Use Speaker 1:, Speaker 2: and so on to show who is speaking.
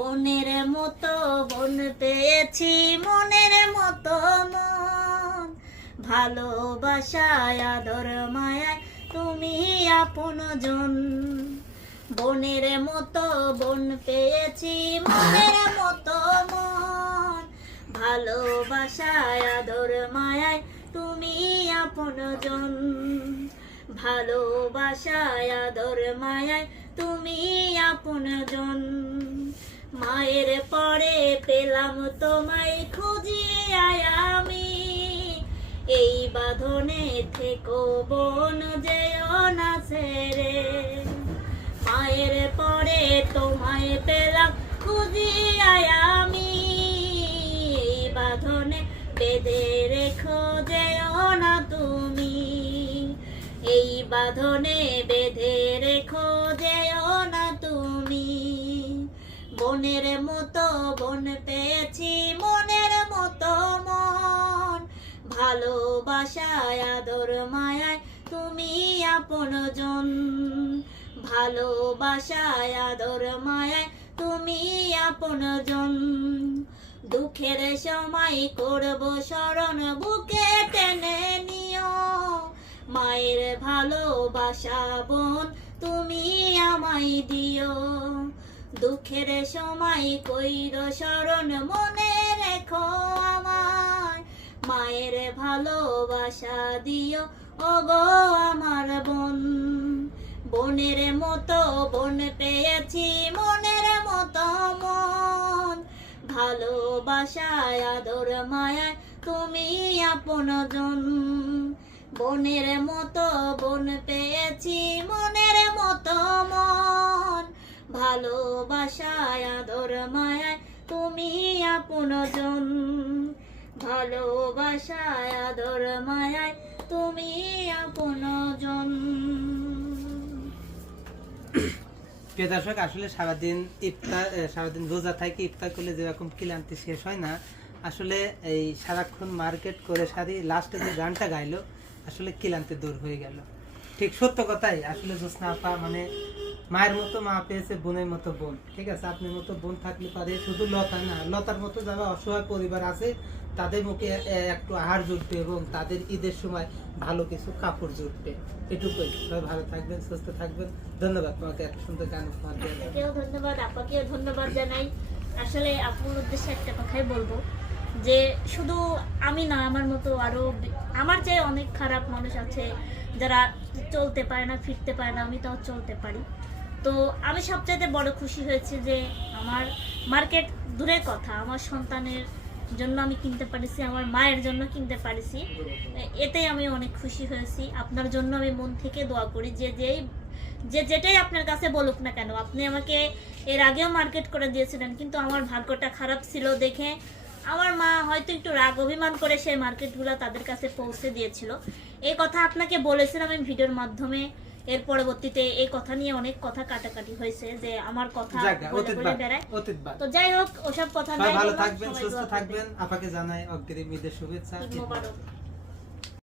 Speaker 1: বনের মতো বন পেয়েছি, মনের মতো মন। ভালোবাসায়, আদর মায়ায় তুমি আপন জন বনের মতো বন পেয়েছি, মনের মতো মন। ভালোবাসায়, আদর মায়ায় তুমি আপন জন ভালোবাসায়, আদর মায়ায় তুমি আপন জন মায়ের পরে পেলাম তোমায় খুঁজিয়ে আমি। এই বাঁধনে থেকো বোন যেও না ছেড়ে। মায়ের পরে তোমায় পেলাম খুঁজিয়ে আমি। এই বাঁধনে বেঁধে রেখো যেও না তুমি। এই বাঁধনে বেঁধে রেখো যেও না তুমি। বনের মতো বন পেয়েছি, মনের মতো মন। ভালোবাসায়, আদর মায়ায় তুমি আপন জন ভালোবাসায়, আদর মায়ায় তুমি আপন জন দুঃখের সময় করব শরণ বুকে টেনে নিও। মায়ের ভালোবাসা বোন, তুমি আমায় দিও। দুঃখের সময় কইর স্মরণ মনে রেখো আমায়। মায়ের ভালোবাসা দিও, ওগো আমার বোন। বনের মতো বোন পেয়েছি, মনের মতো মন। ভালোবাসায়, আদর মায়ায় তুমি আপন জন বনের মতো বোন পেয়েছি মন ভালোবাসায়, আদর, মায়ায় তুমি আপন জন ভালোবাসায়, আদর, মায়ায় তুমি আপন জন
Speaker 2: প্রিয় দর্শক, আসলে সারাদিন ইফতার সারাদিন রোজা থাকে ইফতার করলে যেরকম ক্লান্তি শেষ হয় না, আসলে এই সারাক্ষণ মার্কেট করে সারি লাস্টে যে গানটা গাইলো, আসলে ক্লান্তি দূর হয়ে গেল। ঠিক সত্য কথাই, আসলে জোৎস্না আপা মানে মায়ের মতো, মা পেয়েছে বোনের মতো বোন। ঠিক আছে? আপনার মতো বোন থাকলে পারে, শুধু লতা না, লতার মতো যারা অসহায় পরিবার আছে, তাদের মুখে একটু আহার জুটবে এবং তাদের ঈদের সময় ভালো কিছু কাপড় জুটবে। এটুকুই। সবাই ভালো থাকবেন, সুস্থ থাকবেন। ধন্যবাদ তোমাকে এত সুন্দর গান উপহার
Speaker 1: ধন্যবাদ, আপাকেও ধন্যবাদ জানাই। আসলে আপুর উদ্দেশ্যে একটা কথাই বলব যে, শুধু আমি না, আমার মতো আরও আমার যে অনেক খারাপ মানুষ আছে যারা চলতে পারে না, ফিরতে পারে না, আমি তাও চলতে পারি। তো আমি সবচাইতে বড় খুশি হয়েছে যে আমার মার্কেট দূরের কথা, আমার সন্তানের জন্য আমি কিনতে পারিছি, আমার মায়ের জন্য কিনতে পারিছি। এতেই আমি অনেক খুশি হয়েছি। আপনার জন্য আমি মন থেকে দোয়া করি, যে যেই, যে যেটাই আপনার কাছে বলুক না কেন, আপনি আমাকে এর আগেও মার্কেট করে দিয়েছিলেন, কিন্তু আমার ভাগ্যটা খারাপ ছিল দেখে আমার মা হয়তো একটু রাগ অভিমান করে সেই মার্কেটগুলো তাদের কাছে পৌঁছে দিয়েছিল। এই কথা আপনাকে বলেছিলাম আমি ভিডিওর মাধ্যমে। এর পরবর্তীতে এই কথা নিয়ে অনেক কথা কাটাকাটি হয়েছে যে আমার কথা বলে বেড়ায়। তো যাই হোক ওসব কথা
Speaker 2: ভালো থাকবেন সুস্থ থাকবেন। আপাকে জানাই অগ্রিম ঈদের শুভেচ্ছা।